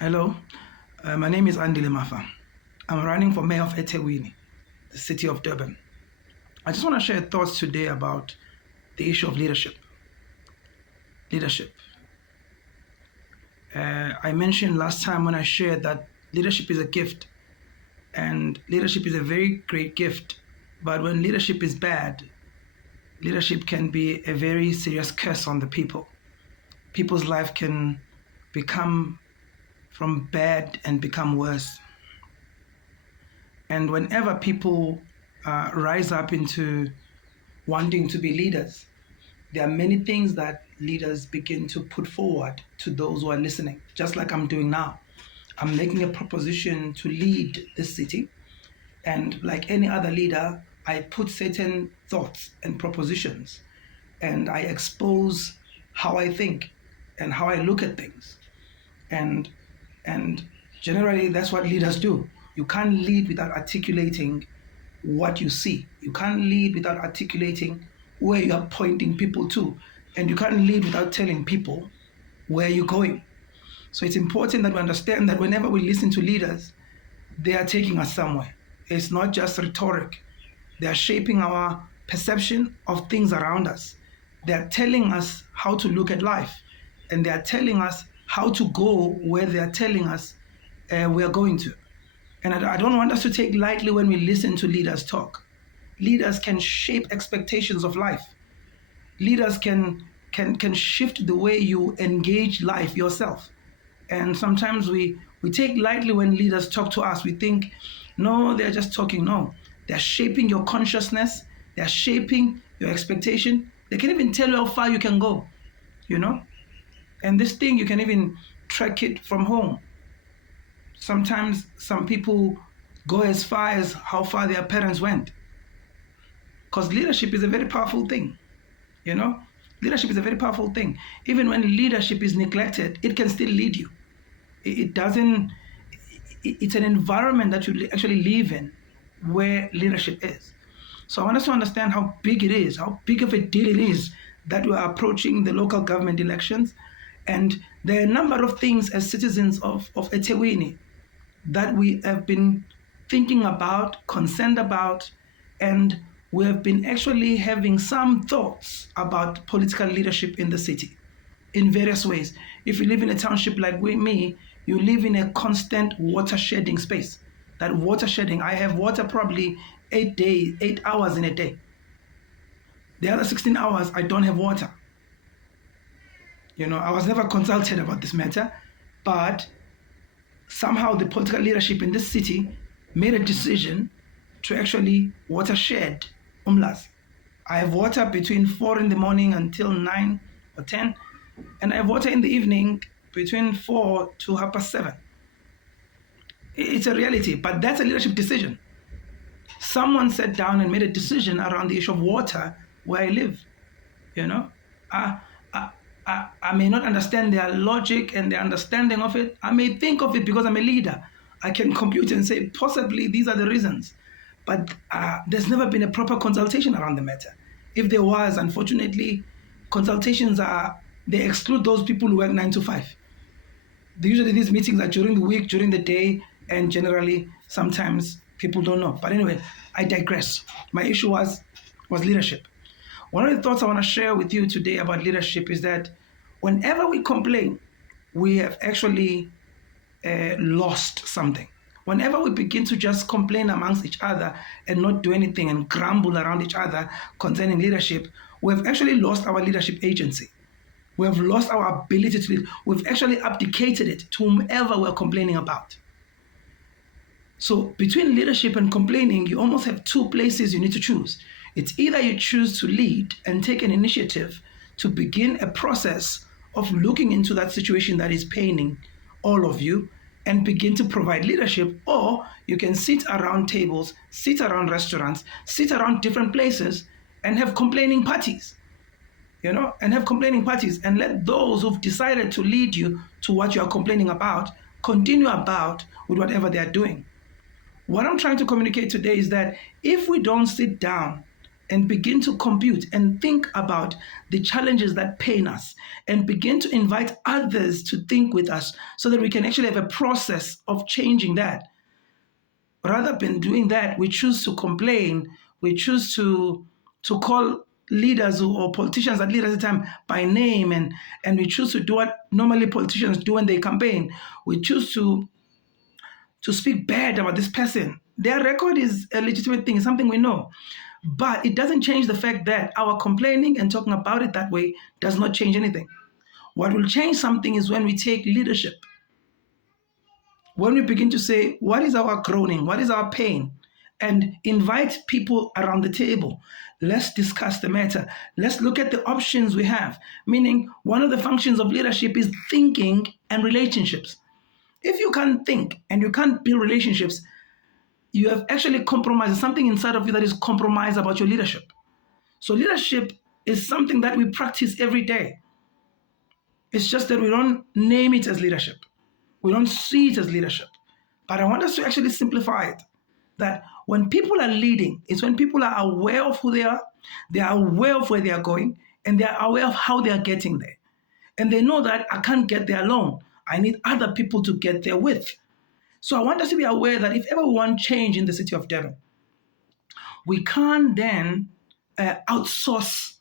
Hello, my name is Andy Mafa. I'm running for mayor of eThekwini, the city of Durban. I just want to share thoughts today about the issue of leadership. Leadership. I mentioned last time when I shared that leadership is a gift, and leadership is a very great gift. But when leadership is bad, leadership can be a very serious curse on the people. People's life can become from bad and become worse. And whenever people rise up into wanting to be leaders, there are many things that leaders begin to put forward to those who are listening, just like I'm doing now. I'm making a proposition to lead this city, and like any other leader, I put certain thoughts and propositions, and I expose how I think and how I look at things. And generally, that's what leaders do. You can't lead without articulating what you see. You can't lead without articulating where you are pointing people to. And you can't lead without telling people where you're going. So it's important that we understand that whenever we listen to leaders, they are taking us somewhere. It's not just rhetoric. They are shaping our perception of things around us. They are telling us how to look at life. And they are telling us how to go where they are telling us we are going to. And I don't want us to take lightly when we listen to leaders talk. Leaders can shape expectations of life. Leaders can shift the way you engage life yourself. And sometimes we take lightly when leaders talk to us. We think, no, they're just talking. No, they're shaping your consciousness. They're shaping your expectation. They can even tell you how far you can go, you know? And this thing, you can even track it from home. Sometimes some people go as far as how far their parents went. Because leadership is a very powerful thing, you know? Leadership is a very powerful thing. Even when leadership is neglected, it can still lead you. It's an environment that you actually live in where leadership is. So I want us to understand how big it is, how big of a deal it is that we are approaching the local government elections. And there are a number of things as citizens of eThekwini that we have been thinking about, concerned about, and we have been actually having some thoughts about political leadership in the city in various ways. If you live in a township like me, you live in a constant water shedding space. That water shedding, I have water probably 8 hours in a day. The other 16 hours, I don't have water. You know, I was never consulted about this matter, but somehow the political leadership in this city made a decision to actually watershed Umlazi. I have water between 4 in the morning until 9 or 10, and I have water in the evening between 4 to 7:30. It's a reality, but that's a leadership decision. Someone sat down and made a decision around the issue of water where I live. You know, I may not understand their logic and their understanding of it. I may think of it because I'm a leader. I can compute and say, possibly these are the reasons. But there's never been a proper consultation around the matter. If there was, unfortunately, consultations they exclude those people who work 9 to 5. Usually these meetings are during the week, during the day, and generally, sometimes people don't know. But anyway, I digress. My issue was leadership. One of the thoughts I want to share with you today about leadership is that whenever we complain, we have actually lost something. Whenever we begin to just complain amongst each other and not do anything and grumble around each other concerning leadership, we've actually lost our leadership agency. We have lost our ability to lead. We've actually abdicated it to whomever we're complaining about. So between leadership and complaining, you almost have two places you need to choose. It's either you choose to lead and take an initiative to begin a process of looking into that situation that is paining all of you and begin to provide leadership, or you can sit around tables, sit around restaurants, sit around different places and have complaining parties, you know, and have complaining parties and let those who've decided to lead you to what you are complaining about continue about with whatever they are doing. What I'm trying to communicate today is that if we don't sit down and begin to compute and think about the challenges that pain us and begin to invite others to think with us so that we can actually have a process of changing that. Rather than doing that, we choose to complain, we choose to call leaders or politicians that lead at the time by name, and we choose to do what normally politicians do when they campaign. We choose to speak bad about this person. Their record is a legitimate thing, it's something we know. But it doesn't change the fact that our complaining and talking about it that way does not change anything. What will change something is when we take leadership. When we begin to say, what is our groaning? What is our pain? And invite people around the table. Let's discuss the matter. Let's look at the options we have. Meaning, one of the functions of leadership is thinking and relationships. If you can't think and you can't build relationships, you have actually compromised something inside of you that is compromised about your leadership. So leadership is something that we practice every day. It's just that we don't name it as leadership. We don't see it as leadership. But I want us to actually simplify it. That when people are leading, it's when people are aware of who they are aware of where they are going, and they are aware of how they are getting there. And they know that I can't get there alone. I need other people to get there with. So I want us to be aware that if ever we want change in the city of Durban, we can't then outsource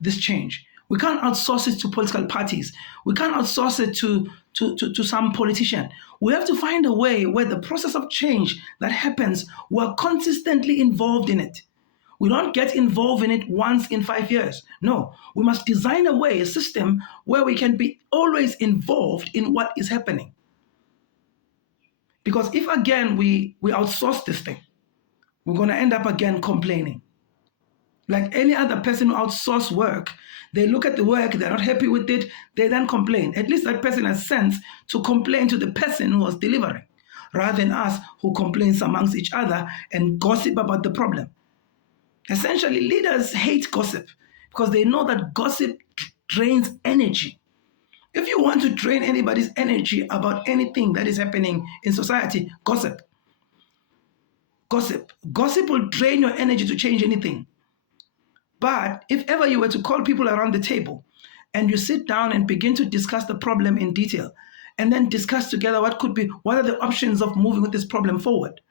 this change. We can't outsource it to political parties. We can't outsource it to some politician. We have to find a way where the process of change that happens, we're consistently involved in it. We don't get involved in it once in 5 years. No, we must design a way, a system where we can be always involved in what is happening. Because if again we outsource this thing, we're going to end up again complaining. Like any other person who outsources work, they look at the work, they're not happy with it, they then complain. At least that person has sense to complain to the person who was delivering, rather than us who complains amongst each other and gossip about the problem. Essentially, leaders hate gossip because they know that gossip drains energy. If you want to drain anybody's energy about anything that is happening in society, gossip. Gossip. Gossip will drain your energy to change anything. But if ever you were to call people around the table and you sit down and begin to discuss the problem in detail and then discuss together what are the options of moving with this problem forward,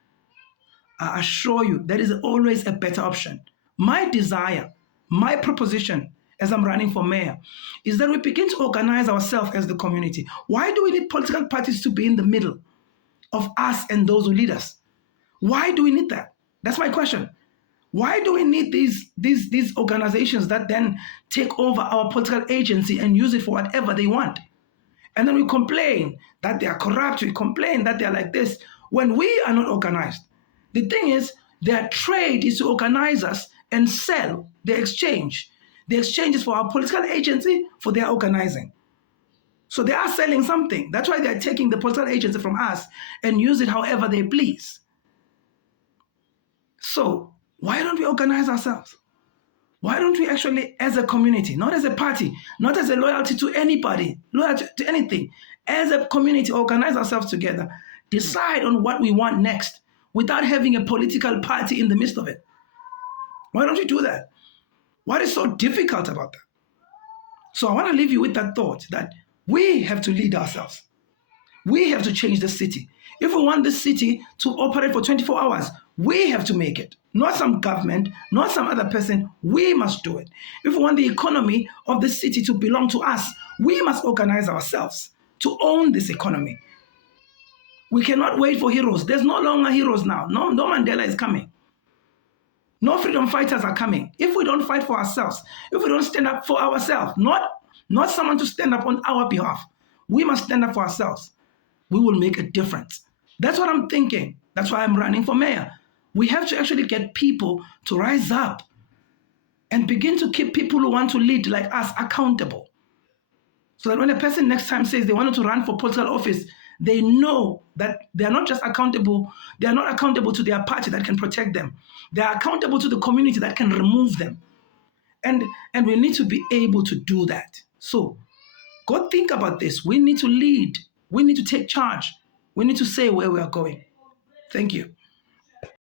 I assure you that is always a better option. My desire, my proposition as I'm running for mayor is that we begin to organize ourselves as the community. Why do we need political parties to be in the middle of us and those who lead us? Why do we need that? That's my question. Why do we need these organizations that then take over our political agency and use it for whatever they want? And then we complain that they are corrupt, we complain that they are like this, when we are not organized. The thing is, their trade is to organize us and sell the exchange. The exchange is for our political agency, for their organizing. So they are selling something. That's why they're taking the political agency from us and use it however they please. So why don't we organize ourselves? Why don't we actually, as a community, not as a party, not as a loyalty to anybody, loyalty to anything, as a community, organize ourselves together, decide on what we want next without having a political party in the midst of it? Why don't we do that? What is so difficult about that? So I want to leave you with that thought that we have to lead ourselves. We have to change the city. If we want this city to operate for 24 hours, we have to make it. Not some government, not some other person. We must do it. If we want the economy of the city to belong to us, we must organize ourselves to own this economy. We cannot wait for heroes. There's no longer heroes now. No Mandela is coming. No freedom fighters are coming. If we don't fight for ourselves, if we don't stand up for ourselves, not someone to stand up on our behalf, we must stand up for ourselves. We will make a difference. That's what I'm thinking. That's why I'm running for mayor. We have to actually get people to rise up and begin to keep people who want to lead like us accountable. So that when a person next time says they wanted to run for political office, they know that they are not just accountable, they are not accountable to their party that can protect them. They are accountable to the community that can remove them. And we need to be able to do that. So go think about this. We need to lead. We need to take charge. We need to say where we are going. Thank you.